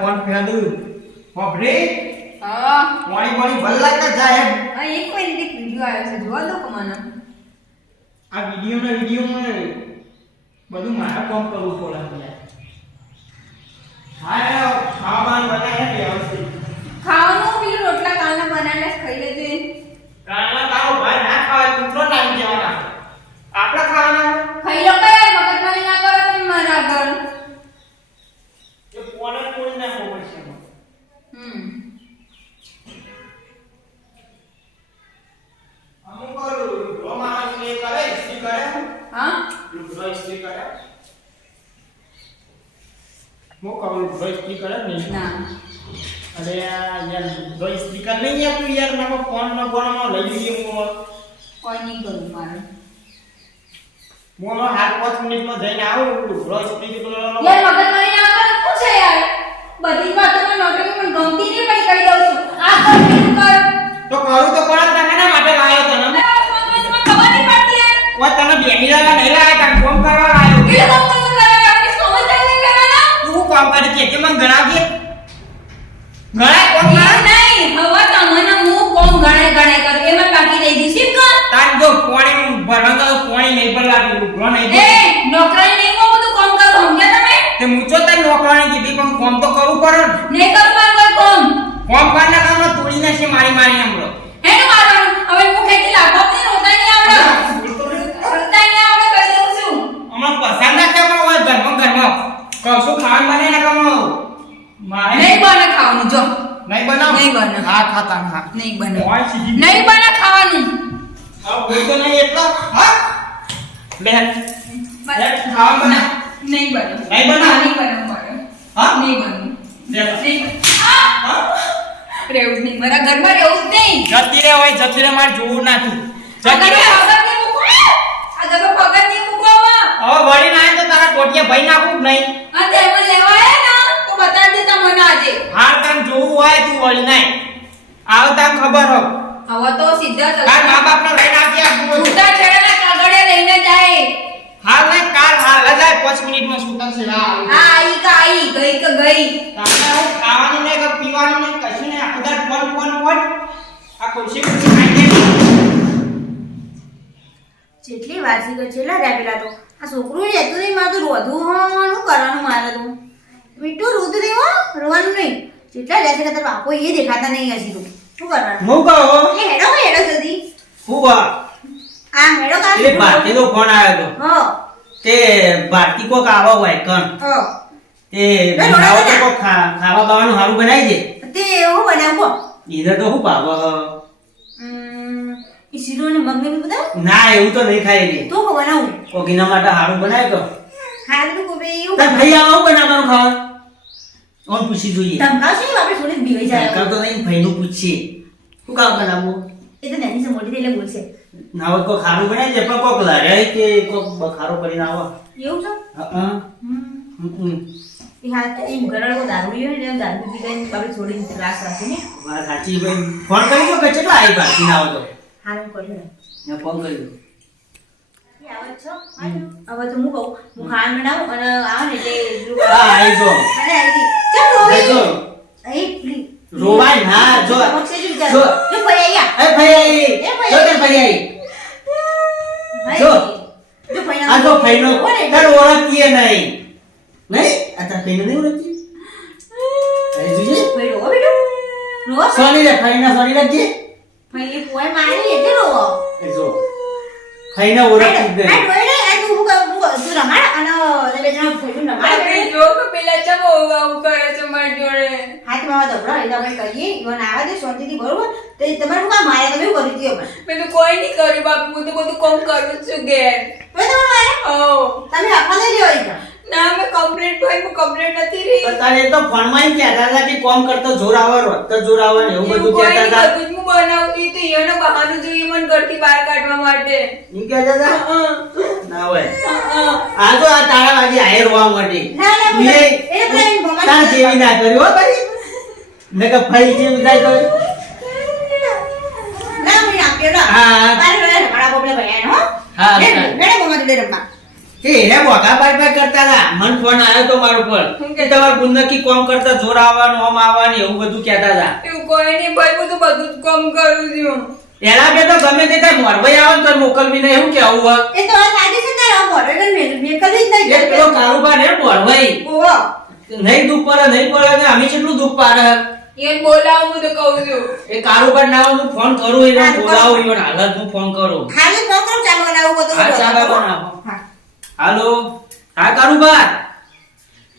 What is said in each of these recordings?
Phone ફેદું હોભરે હા મોણી ભલ્લા કા જાય એક મિનિટ એક વિડિયો આવ્યો છે જોવા દો કે મને આ વિડિયોમાં બધું મારા કામ કરવું પડે હા ખાવાનું બનાવે વ્યવસ્થિત ખાવાનું પેલું રોટલા કાલના બનાવીને ખાઈ લેજે કાલના તારો ભાઈ ના ખાવા કૂતરો ટાઈમ જવાના આપણે ખાવાના ખાઈ લો કે મગજમારી ના કરો તમે મારા આગળ એ પોને કોઈ ના ખબર છે અમુક રોમાન ને કરે સ્ત્રી કરે હા લુગડો સ્ત્રી કરે મો કહું લુગડો સ્ત્રી કરે ને ના અરે યાર લુગડો સ્ત્રી કરે નહીં યાર તું યાર મારો ફોન ન ગોળમાં લઈ લઈએ કોઈ નહીં કરું મારે મોનો હાથ 5 મિનિટમાં જઈને આવું લુગડો સ્ત્રી કરો યાર મગજમારી ના કરો શું છે યાર બધી વાતોમાં નોટરી પણ ગમતી નહીં પણ કહી દઉં છું આ કર પેલું કર તો કરું તો કોણ તને માટે લાયો તને મને ખબર નહીં પડતી યાર ઓ તને બેહી રહેવા નહીં લાયા તને ફોન કરવા લાયો કે કામ કરવું કરે આપણે સમજતા નહીં કરવાના તું કામ કરે છે કે મને ગણાવજે ગણાય કોણ ગણાય નહીં હવે તમને હું કોમ ગણાય ગણાય કરું એમાં બાકી રહી ગઈ છે કા તાન જો પાણી ભરવાનો તો પાણી નહીં ભરલાતું લુગડો નહીં એ નોકરાની નહીં હું બધું કામ કરું સમજ્યા તમે તે મૂચો તને નોકરાણી કીધી પણ કામ તો કરવું પડે ને નહીં કરું મારું કોઈ કામ કામ કરના કામમાં તોડી નાખે મારી હમણો એને મારવાનું હવે હું ખેતી લાભો નહીં રોતા નહીં આવડે રોતા નહીં આવડે કહી દઉં છું હમણાં પસાર ના કેમાં હોય ઘરમાં કશું ખાવાનું બને ના કમો મારે નહીં બને ખાવાનું જો નહીં બનાવ નહીં બને. હા ખાતા હા નહીં બને મોય સીધી નહીં બને ખાવાનું આ બોલતો નહીં એટલો હા બેન ખાવાનું બને નહીં બને નહીં બને? નહીં બને મારે હા નહીં બને દે નહીં બને આ! રહેવું જ નહીં મારા ઘરમાં રહેવું જ નહીં જતી રે મારે જોવું નાતું આ જતી રે ઘરમાં પગર નહીં મૂકો આ ઘરમાં પગર નહીં મૂકો હવે વળી ના તો તારા કોટિયા ભાઈ નાખું જ નહીં આ તેમાં લેવા આયા ને તો બતાવી દે તમને આજે હાલ તને જોવું હોય તું વળી નાય આવ તને ખબર હો હવે તો સીધા કાલ મા બાપને લઈને આવજે આપું છૂટા છેડાના કાગળે લઈને જાય હાલ નહીં કાલ હાલ જ જાય 5 મિનિટમાં છૂટા છે હા આઈ ગઈ કે ગઈ તારે હું ખાવાનું નહીં કે પીવાનું નહીં કશું નહીં આખો દાડ ફોન આ ખુરશી ખાઈ દે જેટલી વાસી ગઈ છેલ્લા રહ્યા પેલા તો આ છોકરું રહેતું નહીં મારે તો રોધું હોવાનું કરવાનું મારે તો મીઠું રોતું નહીં હો રોવાનું નહીં જેટલા રહ્યા છે કે તારા બાપો એ દેખાતા નહીં હજી તો શું કરવાનું હું કહો એ હેડો જલ્દી હું બા આ હેડો કા એટલે ભારતીનો ફોન આવ્યો હો તે ભારતી કોક આવો હોય કણ હો તે બનાવો તો કોક ખાવા બાવાનું સારું બનાવી દે તે હું બનાવું ઈધર તો હું પાવ એ શીરો ને મગની બી બતાવ ના એવું તો નહીં ખાઈ લે તો હું બનાવું કોકીના માટે સારું બનાવી તો ખાલી તો કોઈ એવું તાર ભાઈ આવો બનાવવાનું ખાવા ઓન પૂછી જોઈએ ધમકાવશે ને આપણે થોડી બીવાઈ જાય કાલ તો નહીં ભાઈનું પૂછીએ શું કામ બનાવવું એ તો નાની છે મોટી એટલે બોલશે નાવત કોક ખારું બનાવી દે પણ કોક લારે કે કોક બખારો કરીને આવો એવું છે હા એ હા તો એમ ગરડો દારૂ લ્યો ને એમ દારૂ પી ગઈ આપણે થોડી ત્રાસ રાખી ને વાત સાચી ભાઈ ફોન કરી દો કે કેટલા આવી ભારતી ના આવો તો હારું કર્યું મેં ફોન કરી દો એ આવત છો હવે તો હું કહું હું ખાવાનું બનાવું અને આવે ને એટલે હા આવી જો અરે આવી ચાલ આવી જો રોવી એ પ્લીઝ રોવાય ના જો પક્ષે જ વિચાર જો. જો ભાઈ આયા એ ભાઈ એ ભાઈ જો કે ભાઈ આવી જો. જો ભાઈ આ તો ભાઈનો તાર ઓળખીએ નહીં આ તાર ભાઈનો નહીં ઓળખતી અરે જોજે ભાઈ રોવો બેટો રોવો સોની રે ભાઈના સોની રાખજે ભાઈ પોય મારી એટલે રોવો એ જો ભાઈને ઓળખતી જ આ નહીં રોય ને આ તું તું રમાડ અને તે બે જણા ભાઈ રમાડ જો કે પેલા ચમો આવું કરે છે મારી જોડે હાથમાં દબડો એટલે આપણે કહીએ ઈવન આવે છે શાંતિથી બરોબર તો એ તમારે શું કામ માર્યા તમે એવું કર્યું હતું મેં તો કોઈ નહીં કર્યું બાપુ હું તો બધું કામ કરું જ છું ઘેર તમે તમે માર્યા ઓ તમે આપવા દઈ રહ્યો અહીંયા ના મેં કમ્પ્લેન્ટ ભાઈ હું કમ્પ્લેન્ટ નથી રહી પણ તારે તો ફોનમાં એમ કહેતા હતા કે કોમ કરતો જોર આવે રોજ તો જોર આવે ને એવું બધું કહેતા હતા બધું હું બનાવતી હતી એનો બહાનું જોઈએ મને ઘરથી બહાર કાઢવા માટે એમ કહેતા હતા હા. ના હોય હા. આ તો આ તારા વાગે હાયર હોવા માટે ના, ના, મેં એ પેલા ભગવાન તાર જેવી ના કર્યું હો ભાઈ મેં કે ફઈ જેવી થાય તો ના મને આપ્યો ના હા. તારે પેલા રમાડા બોબલે ભણ્યા હો હા, લે હા. મેડમ મમ્મા જોડે રમવા કે એને મોઘા બાય કરતા હતા. મન ફોન આવ્યો તો મારો પર શું કે કે? તમારા ગુંદકી કોમ કરતા જોર આવવાનું ઓમ આવવાનું એવું બધું કહેતા હતા. એવું કોઈ નહીં ભાઈ, હું તો બધું જ કામ કરું છું. એના બે તો ગમે તે થાય મોરભાઈ આવે ને તો મોકલવી નહીં એવું કેવું હોય. એ તો વાત સાચી છે તારા મોઢે મેં કરી જ નહીં એ પેલો કારોબાર હે મોરભાઈ ઓહો નહીં દુઃખ પડે નહીં પડે ને અમે કેટલું દુઃખ પાડે. એને બોલાવું હું તો કહું છું. એ કારોબાર ના હોય હું ફોન કરું એને બોલાવું એને હાલત હું ફોન કરું. હાલે ફોન કરો ચા બનાવું બધું હા ચા બનાવો. હા હાલો હા કારુબાર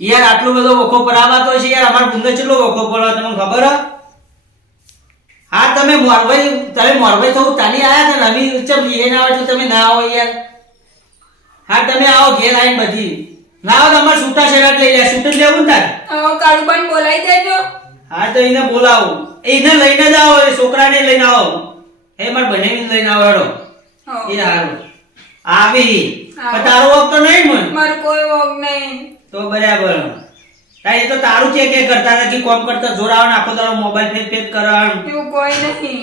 યાર આટલો બધો વખો પરાવાતો છે યાર અમાર ગુંદર કેટલો વખો પડે તમને ખબર હે? હા તમે મોરભાઈ થવું તાલી આયા હતા ને અમે ચમ લઈને આવે એટલે તમે ના આવો યાર. હા તમે આવો ઘેર આવીને બધી ના આવો તો અમારે છૂટા શેરાટ લઈ જાય છૂટ જ લેવું ને તાર. હવે કાળુબાને બોલાવી દેજો. હા તો એને બોલાવો એને લઈને જ આવો એ છોકરાને લઈને આવો એ માર બનેવીને લઈને આવો હેડો હા. એ હારું આવી હા. પણ તારો વખત તો નહીં મન મારું કોઈ વોગ નહીં. તો બરાબર તારે તો તારું છે કે કરતા નથી કોમ કરતા જોરાવાનો આખો તારો મોબાઈલ ફેક કરવાનું એવું કોઈ નહીં.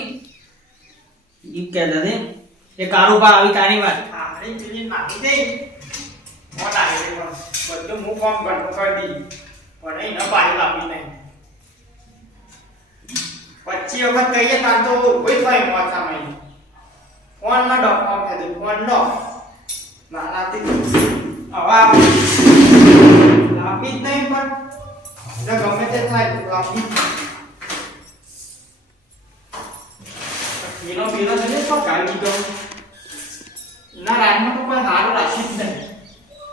ઈ કહેતા ને એ કારુબા આવી તારી વાત આરે જલ્દી નાખી દે મોટ આવે છે પણ બધું હું કામ કરતો કરી દી પણ એ ન પાડી આપી નહીં 25 વખત કહીએ તાર તો કોઈ થાય મોચામાં ફોન ન ડોકમાં ફેદે ફોન નો નાનાથી આવા લાપી જ નહીં પણ ને ગમે તે થાય લાપી પીનો છે ને તો કાઢી દીધો ના રાજમાં તો કોઈ હારું રાખી જ નહીં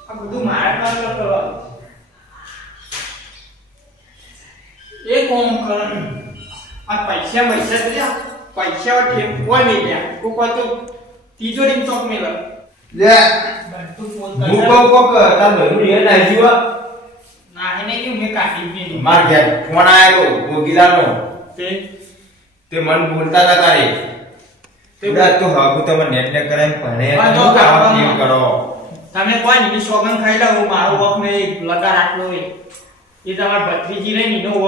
આ બધું મારા પર કરવાનું એ કોમ કરવાનું આ પૈસા પૈસા ઠેકો નહીં ગયા તું કોઈ તો તિજોરી ચોક મેં લે બધું ફોન હું કહું કોક તાર ભાઈનું રિયલ નાખી હો ના એને કે મેં કાઢી દીધી માર ઘેર ફોન આયો તો ગોગીલાનો તે તે મન બોલતા હતા તારે તે તો હાગુ તમે નેટ ને કરે ભણે હા, તો તો કામ કામ કરો તમે કોઈ નહીં સોગન ખાઈ લો હું મારો વખ ને લગા રાખલો એ તમાર ભત્રીજી રે નીનો વખ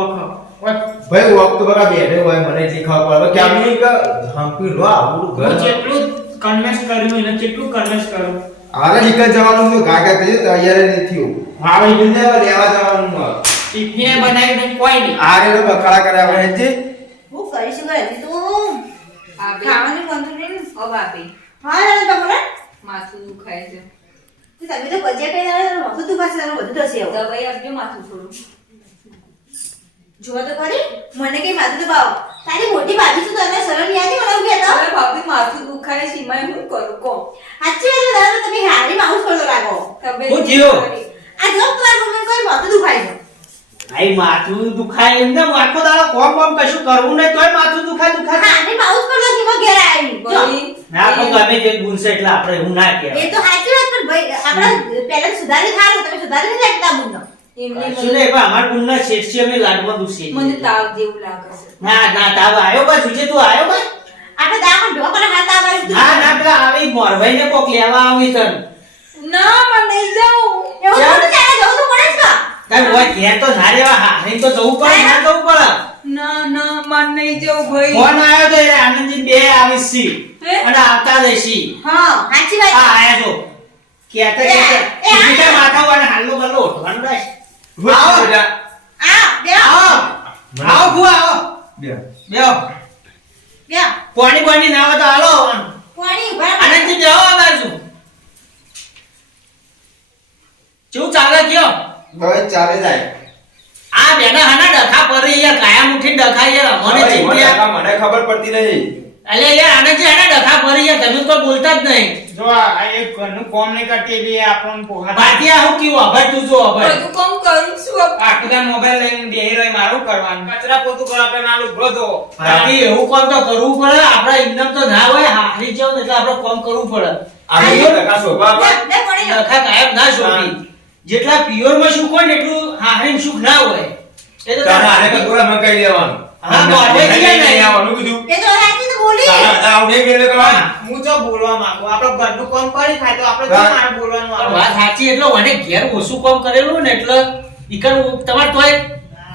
ઓય ભાઈ વખત બરા બેઠે હોય મને એટલી ખબર પડે કે આમની કે હંપી લો આવું હું ઘર જેટલું કન્વેન્સ કર્યું એને જેટલું કન્વેન્સ કરું આરે નીકળ જવાનું તો ગાગા કહે તૈયાર નથી હું હા ભાઈ બિંદે લેવા જવાનું ટિફિને બનાવી દે કોઈ નહીં આરે તો બખાડા કર્યા હોય છે હું કરીશું કરે તું આપી. ખાવાનું બંધ ને હવે આપી. હા દાદા તમને માથું દુખાય છે. તમે તો કજ્યા કઈ દાદા બધું તું પાસે બધું થશે હવે દવાઈ આપજો માથું થોડું. જોવા તો ખરી મને કઈ માથું તો બાવ તારી મોટી બાજુ તો તને શરમ યાદ નહીં મને ઉભી હતા હવે ભાભી માથું દુખાય છે એમાં હું કરું કહો. સાચી વાત છે દાદા તમે હારી માઉસ કરતો લાગો તબિયત હું થયો? ખરી. આ જો તમાર મમ્મી કોઈ માથું દુખાય છે આઈ માથું દુખાય એમને આખો દાડો કોમ કશું કરવું નહીં તોય માથું દુખાય હારી માઉસ કરતો કિમાં ઘેર આવી જો ભાઈ, ના પણ ગમે તે ગુણશે એટલે આપણે હું ના એ કહેવાય તો સાચી વાત પણ ભાઈ આપણે પહેલા સુધારી થારું તમે સુધારી નહીં લાગતા મુન્નો એમની શું નહીં પણ અમાર ગુણના શેઠસી અમે લાડવા દુખશે મને તાવ જેવું લાગે છે. ના ના તાવ આવ્યો બસ સુજે તું આવ્યો બસ આપણે દાખલ ઢોકળા ખાતા આવવાનું ના ના પેલા આવી મોરભાઈ ને કોક લેવા આવી તન ના મને નહીં જાઉં. એવું થોડું ચાલે જવું તો પડે જ કા તાર હોય ઘેર તો ના રેવા હારી તો જવું પડે ના જવું પડે ના ના મને નહીં જાઉં ભાઈ. ફોન આવ્યો તો એટલે આનંદજી બે આવી સી હે? અને આવતા રહેશી હા સાચી વાત આ આયા છો કેતા એ, કેતા બીજા માથા વાળા હાલો બલો ઓઠવાનું રાખ આવો બેટા આ બે આવો આવો ફુવા આવો બે બેહો બે પાણી ના આવે તો હાલો પાણી ભર આનંદજી બેહો આ બાજુ શું ચાલે કયો હવે ચાલે જાય આ બેના હાના ડખા પરી યાર કાયા મુઠી ડખા યાર મને હવે ચિંતા મને ખબર પડતી નહીં અલે યાર આનંદજી હાના ડખા પરી યાર તમે તો બોલતા જ નહીં જો આ એક ઘરનું કોમ નહીં કરતી એટલે આપણને પોહા બાતિયા હું કીધું અભર તું જો અભર બધું કામ કરું છું. આખું દાન મોબાઈલ લઈને બેહી રહ્યો મારું કરવાનું કચરા પોતું કરવા આપણે નાલું ભોધો બાકી એવું કામ તો કરવું પડે આપણે એકદમ તો ના હોય હારી જાવ ને એટલે આપણે કામ કરવું પડે આ તો ટકા શોભા લે પાણી લો. ડખા કાયમ ના છોડી જેટલા પ્યોર માં સુખ હોય ને એટલું હારીમ સુખ ના હોય એ તો તારા આને તો ગોળા મકાઈ દેવાનું હા, તો હવે ક્યાં નહીં આવવાનું કીધું એ તો સાચી તો બોલી તારા આવડે ગેલે કરવાનું હું જો બોલવા માંગુ આપણે ઘરનું કામ કરી ખાય તો આપણે હા. મારે બોલવાનું પણ આવે વાત સાચી એટલે મને ઘેર ઓછું કામ કરેલું ને એટલે ઈકન તમાર તોય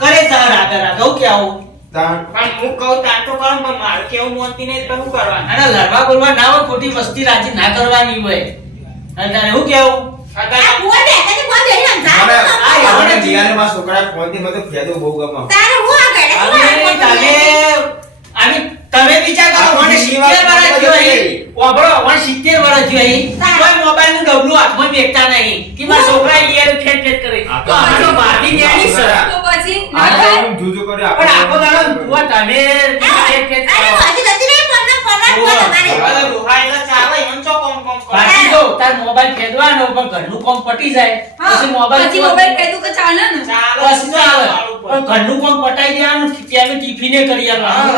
કરે તાર આગળ આવું કે આવું તાર પણ હું કહું તાર તો કરો પણ મારું કેવું મોતી નહીં તો શું કરવાનું અને લડવા બોલવા ના હોય ખોટી વસ્તી રાજી ના કરવાની હોય અને તારે હું કેવું આ ફોન દે તને ફોન દે ને મને જા આ મને દિયાને માં છોકરા ફોનથી મને ફેદો બહુ ગમે તારે હું આ કરે તમે વિચાર કરો મને 70 વર્ષ થયો અહીં ઓબળો મને 70 વર્ષ થયો અહીં કોઈ મોબાઈલ નું ડબલું હાથમાં બેઠતા નહીં કે મારા છોકરા યાર ખેત ખેત કરે આ તો આ મારી નેની સર તો પછી આ ના થાય. હું જુજુ કરે પણ આખો દાડો તું તમે ખેત ખેત અરે કરો હજી જતી રહી ફોન તમારે રોહાયેલા ચાલે એમ ચો કોમ કોમ કરે બાકી જો તાર મોબાઈલ ખેદવાનો પણ ઘરનું કામ પટી જાય પછી મોબાઈલ પછી મોબાઈલ કીધું કે ચાલે ને બસ ચાલે પણ ઘરનું કામ પટાઈ દેવાનું ત્યાં ટિફિને કરી આવવાનું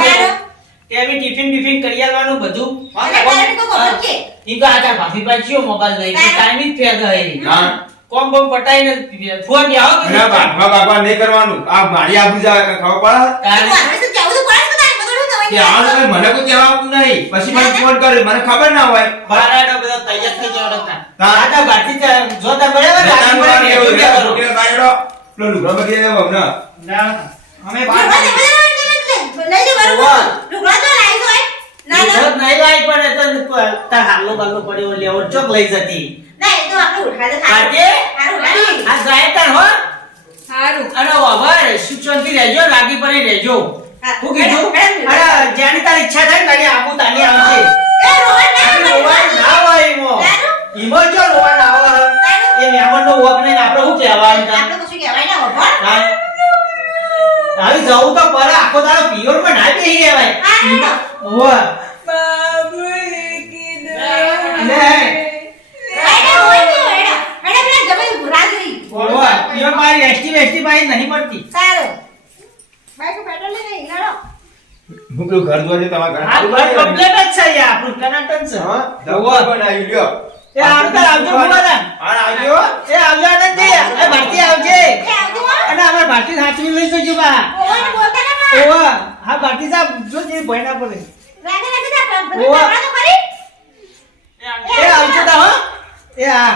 ત્યાં ટિફિન બિફિન કરી આવવાનું બધું તારે તો ખબર છે ઈ તો આજા ભાભી પાછો મોબાઈલ લઈ કે ટાઈમ જ ફેર ગઈ હા કોમ કોમ પટાઈને ફોન આવો કે ના બાપા બાપા નહીં કરવાનું આ મારી આબરૂ જાય કે ખબર પડે તું આપણે તો કેવું તો પડે કે તારે બધું કે આ લોકો મને કોઈ કહેવા આપતું નહીં પછી મને ફોન કરે મને ખબર ના હોય બારાડો બધો તૈયાર થઈ ગયો હતા હા. આજા ભાતી જોતા બરાબર તાન રાજી એવું પડે છે એવું છોકરીનો બાયડો પેલો લુગડો બગડી દેવો ને અમે લઈ બાર દે બરોબર લુગડા તો લાઈ દો ના ના ઇજ્જત નહીં લાઈ પડે તો તાર હાલો બાલો પડ્યો લેવો ચોક લઈ જતી ના એ તો આપણે ઉઠાડે આજે હારું ઉઠાડી આ જાય તાર હો સારું અને વગર સુચનથી રહેજો રાગી પડી રહેજો હા, હું કીધું મેડમ, અરે જ્યાંની તારી ઈચ્છા થાય ને તારી આબુ તાની આવશે એ રોહન ના રોવાય ના હોય ઈમો તારું? ઈમો જો રોવા ના આવે એ મહેમાનનો વગ નહીં ને આપણે શું કહેવાનું તા? આપણે કશું કહેવાય ના હોભળ હા? આવી જવું તો પર આખો તારો પિયોરમાં ના બેહી રહેવાય હા. ઓવા લે એડા હોય ને એડા એડા પેલા જમાઈ ભરા ગઈ ઓવા પિયોર મારી રેસ્ટી પાઈ નહીં પડતી સારું બાઈક પેટ્રોલ લઈને ઈલાડો હું પેલું ઘર જોજે તમારા આ ઘર ભાઈ કમ્પ્લેટ જ છે યાર આપણું ટનાટન છે હા દવા બનાવી લ્યો એ આવતા આવજો ભૂવાદા આ આવજો એ આવજો આનંદજી એ ભારતી આવજે એ આવજો હો અને અમાર ભારતી સાચવી લઈ જજો બા ઓય બોલતા ના બા. ઓવા હા ભારતી સાહેબ જો જે ભયના પડે રાગે રાગે જા ઓવા. બધા તો કરી એ આવજો તા હો એ હા